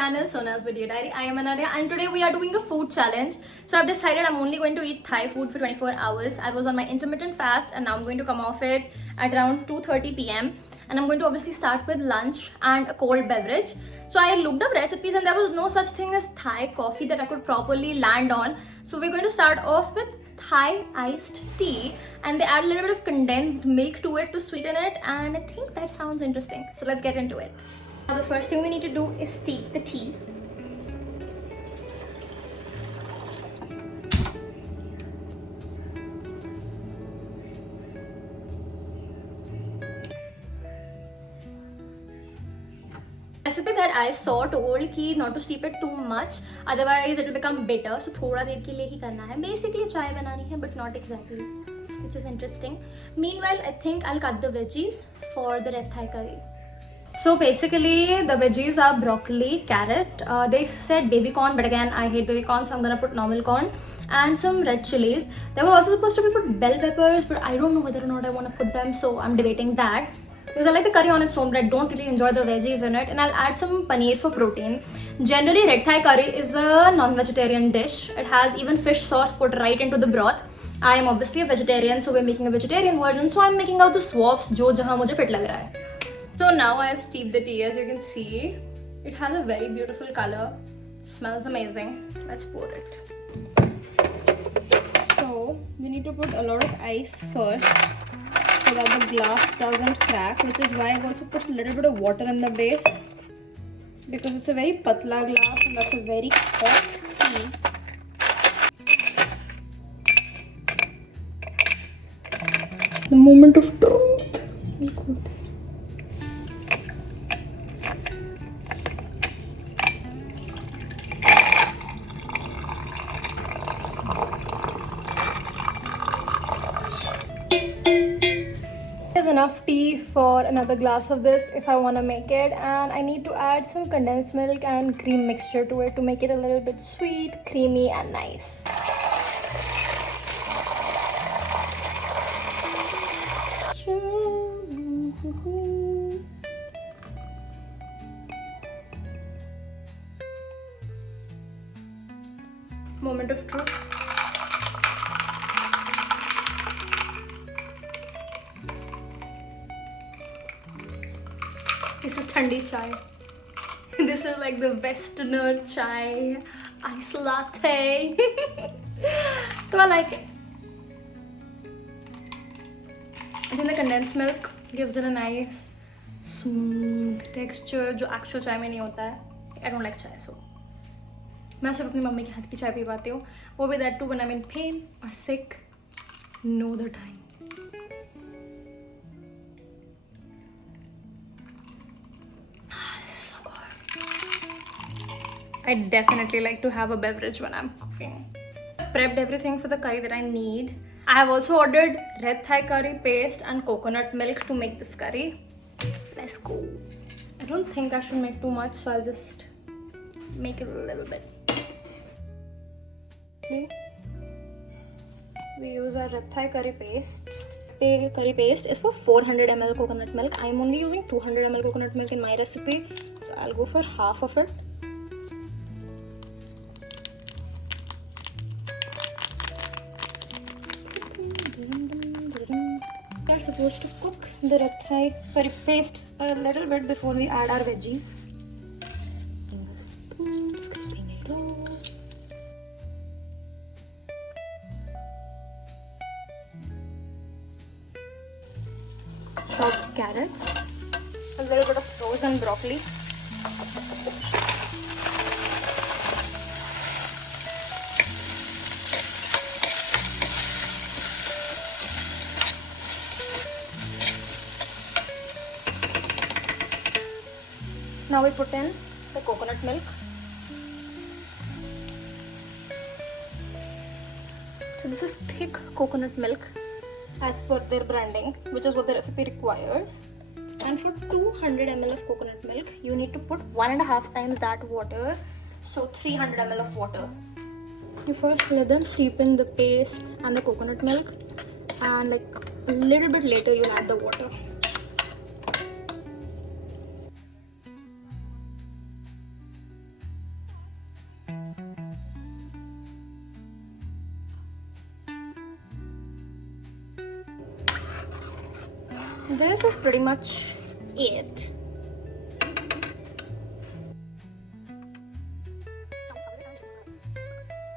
channel Sona's Video Diary. I am Anarya and today we are doing a food challenge. So I've decided I'm only going to eat Thai food for 24 hours. I was on my intermittent fast and now I'm going to come off it at around 2:30 p.m. And I'm going to obviously start with lunch and a cold beverage. So I looked up recipes and there was no such thing as Thai coffee that I could properly land on. So we're going to start off with Thai iced tea, and they add a little bit of condensed milk to it to sweeten it, and I think that sounds interesting. So let's get into it. Now the first thing we need to do is steep the tea. Recipe that I saw told ki not to steep it too much, otherwise it will become bitter. So थोड़ा देर के लिए ही करना है. Basically चाय बनानी है, but not exactly, which is interesting. Meanwhile, I think I'll cut the veggies for the red Thai curry. So basically, the veggies are broccoli, carrot. They said baby corn, but again I hate baby corn, so I'm gonna put normal corn and some red chilies. They were also supposed to be put bell peppers, but I don't know whether or not I want to put them, so I'm debating that. Because I like the curry on its own, but I don't really enjoy the veggies in it. And I'll add some paneer for protein. Generally, red Thai curry is a non-vegetarian dish. It has even fish sauce put right into the broth. I am obviously a vegetarian, so we're making a vegetarian version. So I'm making out the swaps, jo jahan mujhe fit lag raha hai. So now I have steeped the tea, as you can see. It has a very beautiful color. It smells amazing. Let's pour it. So we need to put a lot of ice first, so that the glass doesn't crack, which is why I've also put a little bit of water in the base, because it's a very patla glass and that's a very hot tea. The moment of truth. There's enough tea for another glass of this if I want to make it, and I need to add some condensed milk and cream mixture to it to make it a little bit sweet, creamy and nice. Moment of truth. This is thandi chai. This is like the westerner chai, ice latte. So I like it. I think the condensed milk gives it a nice smooth texture जो actual chai में नहीं होता है. I don't like chai, so मैं सिर्फ अपनी mummy के हाथ की चाय पी पाती हूँ. वो भी that too when I'm in pain or sick. No other time. I definitely like to have a beverage when I'm cooking. I've prepped everything for the curry that I need. I have also ordered red Thai curry paste and coconut milk to make this curry. Let's go. I don't think I should make too much, so I'll just make it a little bit. We use our red Thai curry paste. The curry paste is for 400 ml coconut milk. I'm only using 200 ml coconut milk in my recipe, so I'll go for half of it. We are supposed to cook the red Thai curry paste a little bit before we add our veggies. Taking a spoon, scraping it off. Chopped carrots, a little bit of frozen broccoli. Now we put in the coconut milk. So this is thick coconut milk as per their branding, which is what the recipe requires. And for 200 ml of coconut milk, you need to put 1.5 times that water, so 300 ml of water. You first let them steep in the paste and the coconut milk, and like a little bit later you add the water. this is pretty much it.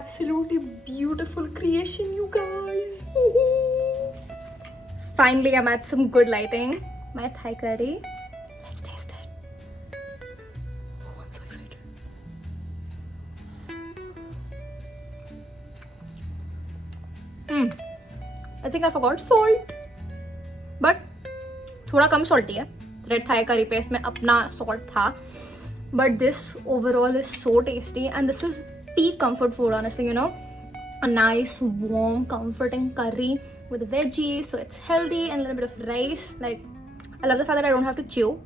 Absolutely beautiful creation, you guys. Finally, I'm at some good lighting. My Thai curry. Let's taste it. Oh, I'm so excited. I think I forgot salt. But थोड़ा कम salty है. Red Thai curry पे इसमें अपना salt था. But this overall is so tasty, and this is peak comfort food, honestly, you know. A nice, warm, comforting curry with veggies, so it's healthy, and a little bit of rice. Like, I love the fact that I don't have to chew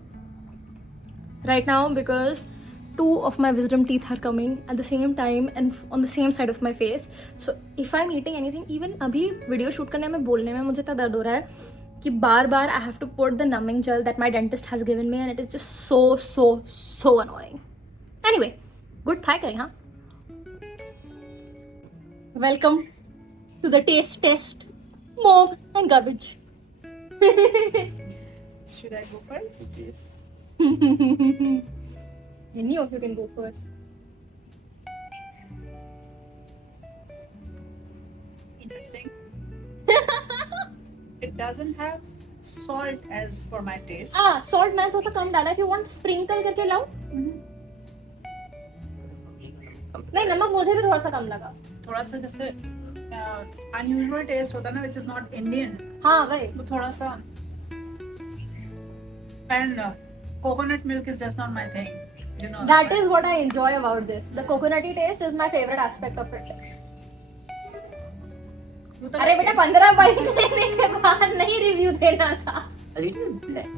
right now because 2 of my wisdom teeth are coming at the same time and on the same side of my face. So if I'm eating anything, even अभी video shoot करने में बोलने में मुझे इतना दर्द हो रहा है कि बार बार I have to put the numbing gel that my dentist has given me, and it is just so annoying. Anyway, good Thai curry, huh? Welcome to the taste test, mom and garbage. Should I go first? Yes. Any of you can go first. Interesting. It doesn't have salt as for my taste. Salt मैंने थोड़ा सा कम डाला. If you want sprinkle करके लाओ. नहीं, नमक मुझे भी थोड़ा सा कम लगा. थोड़ा सा जैसे unusual taste होता है ना, which is not Indian. हाँ वही. वो थोड़ा सा. And coconut milk is just not my thing. You know. That is what I enjoy about this. The coconutty taste is my favorite aspect of it. अरे बेटा 15 बाइट लेने के बाद नहीं रिव्यू देना था. A little black.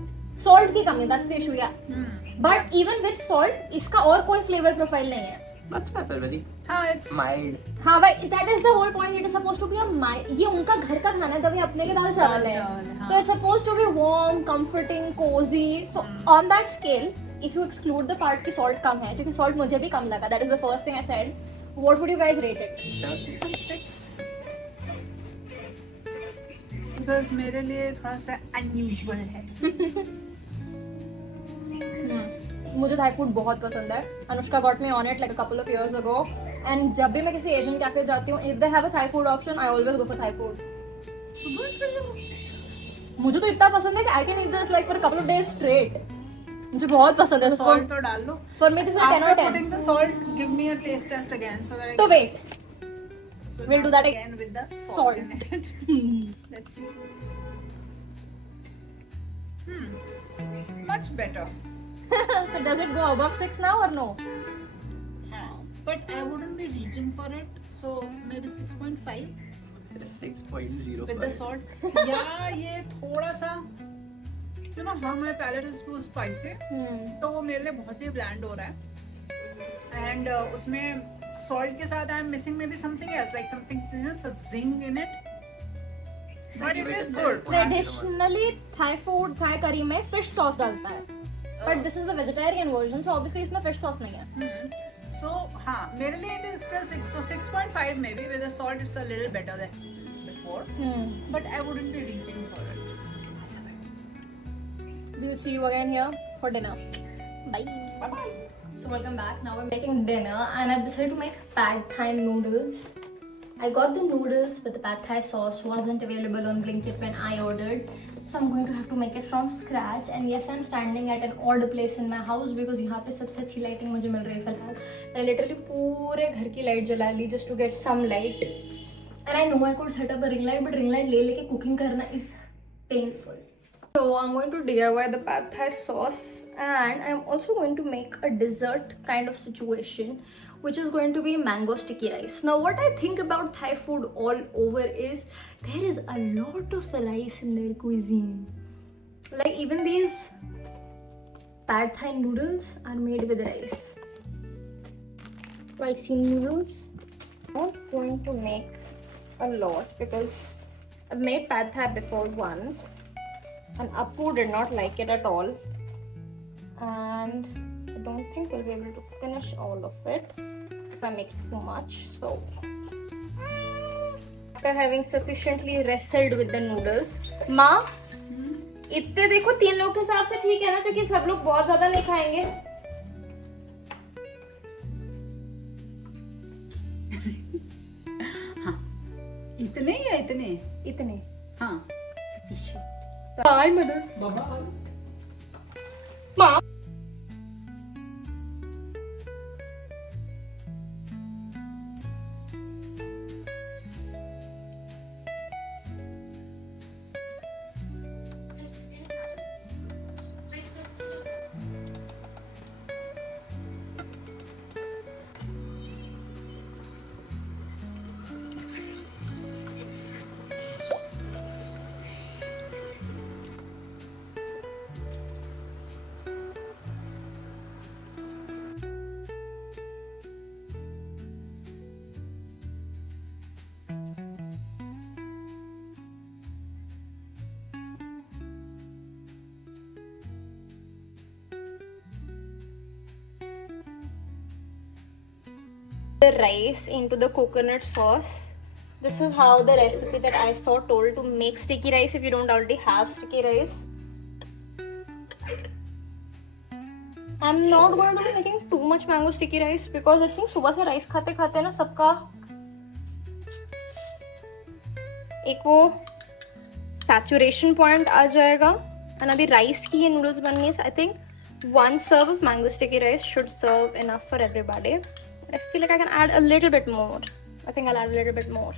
Salt की कमी, that's the issue, yeah. But even with salt, इसका और कोई flavor profile नहीं है. अच्छा है very हाँ, it's mild. हाँ भाई, that is the whole point. It is supposed to be a mild. ये उनका घर का खाना है, तभी अपने के दाल चावल है. हाँ. So it's supposed to be warm, comforting, cozy. So on that scale, if you exclude the part कि salt कम है, क्योंकि salt मुझे भी कम लगा. That is the first thing I said. What would you guys rate it? 6. Because मेरे लिए थोड़ा सा unusual है. मुझे थाई फूड बहुत पसंद है. Anushka got me on it like a couple of years ago. And जब भी मैं किसी एशियन कैफे जाती हूँ, if they have a Thai food option, I always go for Thai food. मुझे तो इतना पसंद है कि I can eat this like for a couple of days straight. मुझे बहुत पसंद है. Salt तो डाल लो. For me this is 10 out of 10. After putting the salt, give me a taste test again so that I तो can wait. So We'll now do that again with the Salt. salt in it. Let's see. Much better. So does it go above 6 now or no? But I wouldn't be reaching for it. So maybe 6.5 6.0. with the salt. Yeah, ये थोड़ा सा, you know how my palate is too spicy. तो वो मेरे लिए बहुत ही bland हो रहा है. And उसमें salt के साथ I'm missing maybe something else, like something, you know, a zing in it. But it is good. Traditionally Thai food, Thai curry में fish sauce डालता है. But this is the vegetarian version, so obviously इसमें fish sauce नहीं है. So हाँ, मेरे लिए it is still 6, so 6.5 maybe. With the salt it's a little better than before. But I wouldn't be reaching for it. We'll see you again here for dinner. Bye. Bye-bye. So welcome back. Now we're making dinner and I've decided to make pad thai noodles. I got the noodles but the pad thai sauce wasn't available on Blinkit when I ordered. So I'm going to have to make it from scratch. And yes, I'm standing at an odd place in my house because यहाँ पे सबसे अच्छी lighting मुझे मिल रही है फिलहाल. I literally पूरे घर की light जला ली just to get some light. And I know I could set up a ring light, but ring light ले लेके cooking करना is painful. So I'm going to DIY the pad thai sauce, and I'm also going to make a dessert kind of situation, which is going to be mango sticky rice. Now what I think about Thai food all over is there is a lot of rice in their cuisine. Like even these pad thai noodles are made with rice. Ricey noodles. I'm not going to make a lot because I've made pad thai before once. And Appu did not like it at all, and I don't think we'll be able to finish all of it if I make too much. So after having sufficiently wrestled with the noodles, Ma, इतने देखो 3 लोग के हिसाब से ठीक है ना, क्योंकि सब लोग बहुत ज्यादा नहीं खाएंगे। हाँ, इतने या इतने? इतने हाँ। sufficient। By mother. बाबा माँ the rice into the coconut sauce. This is how the recipe that I saw told to make sticky rice if you don't already have sticky rice. I'm not going to be making too much mango sticky rice because I think सुबह से rice खाते खाते ना सबका एक वो saturation point आ जाएगा। और अभी rice की ये noodles बननी है, so I think 1 serve of mango sticky rice should serve enough for everybody. I feel like I can add a little bit more. I think I'll add a little bit more.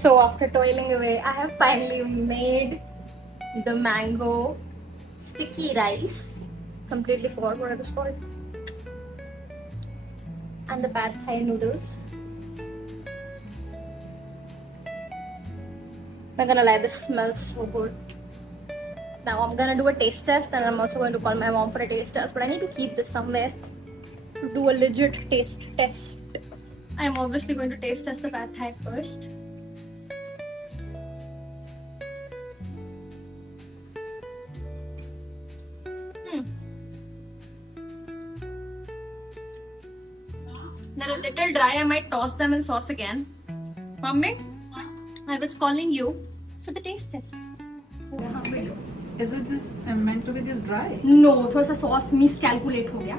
So after toiling away, I have finally made the mango sticky rice. Completely forgot what it was called. And the pad thai noodles. Not gonna lie, this smells so good. Now I'm gonna do a taste test, and I'm also going to call my mom for a taste test, but I need to keep this somewhere to do a legit taste test. I'm obviously going to taste test the pad thai first. They're a little dry. I might toss them in sauce again. Mummy, I was calling you for the taste test. Is it this meant to be this dry? No, थोड़ा सा sauce miscalculate हो गया,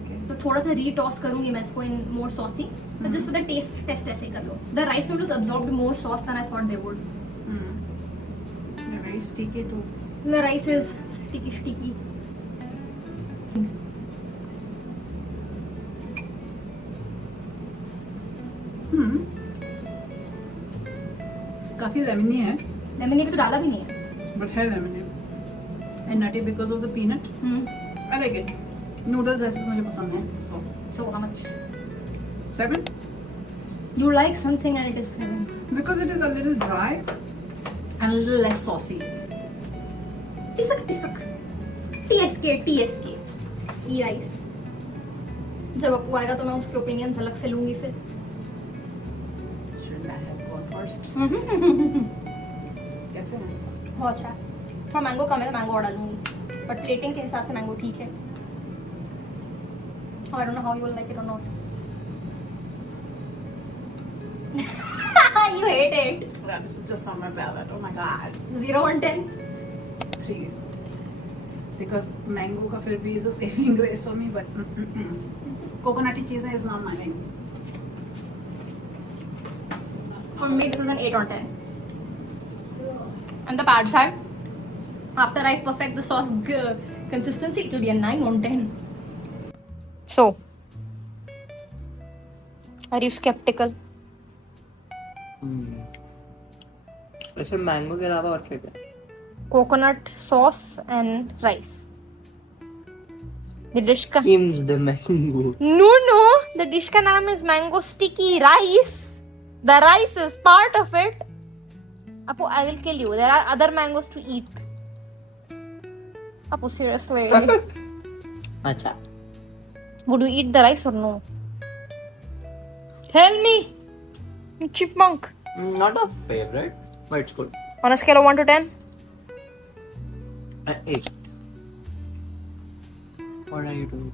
Okay. तो थोड़ा सा re-toss करूँगी मैं इसको in more saucy. But just for the taste test ऐसे ही कर लो. The rice noodles absorbed more sauce than I thought they would. They're very sticky too. The rice is sticky. काफी लेमनी है, लेमन तो डाला भी नहीं है. but है lemony and nutty because of the peanut. I like it. Noodles ऐसे मुझे पसंद है. So how much? 7 You like something and it is 7. because it is a little dry and a little less saucy. Tisak. TSK. E rice. जब अपू आएगा तो मैं उसके opinion अलग से लूंगी फिर. Shouldn't I have gone first? कैसे है? बहुत अच्छा है. थोड़ा मैंगो कम है तो मैंगो और डालूंगी, बट प्लेटिंग के हिसाब से मैंगो ठीक है. I don't know how you will like it or not. You hate it. This is just not my palate. Oh my god. 0 on 10. 3. Because mango का फिर भी is a saving grace for me, but coconutty चीज़ें is not my thing. For me, this is an 8 on 10. And the pad thai, after I perfect the sauce consistency, it will be a 9 on 10. So, are you skeptical? वैसे mango के अलावा और क्या क्या? Coconut sauce and rice. The dish ka Skims the mango. no, the dish ka naam is mango sticky rice. The rice is part of it. Apu, I will kill you. There are other mangoes to eat. Apu, seriously. अच्छा. Would you eat the rice or no? Tell me, you chipmunk. Not a favorite, but it's good. On a scale of 1 to 10? 8. What are you doing?